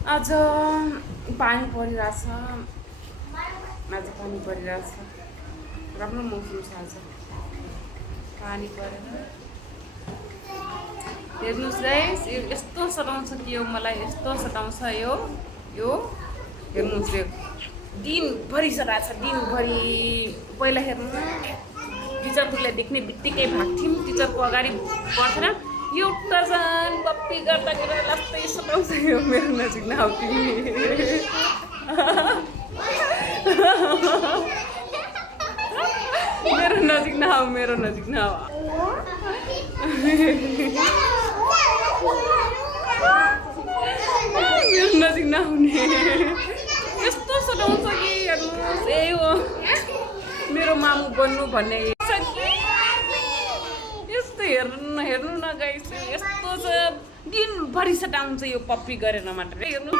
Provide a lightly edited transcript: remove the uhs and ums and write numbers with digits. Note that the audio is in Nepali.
आज पानी परिरहेछ। राम्रो मौसम छ आज। पानी परेर हेर्नुहोस् गाइस, यस्तो सताउँछ कि यो मलाई, यस्तो सताउँछ यो हेर्नुहोस् यो दिनभरि सताएको छ, दिनभरि। पहिला हेर्नु न, टिचरलाई देख्ने बित्तिकै भाग्थ्यौँ, टिचरको अगाडि पर्थेन। यो त झन् कपी गर्दाखेरि लास्टै सताउँछ यो। मेरो नजिक नआउ तिमी। मेरो नजिक नआउ। मेरो नजिक नआउने। यस्तो सताउँछ कि हेर्नुहोस्, यही हो मेरो मामु बन्नु भन्ने। यस्तो हेर्नु न गाइस, यस्तो छ दिनभरि सताउँछ यो पप्पी गरेर मात्रै। हेर्नु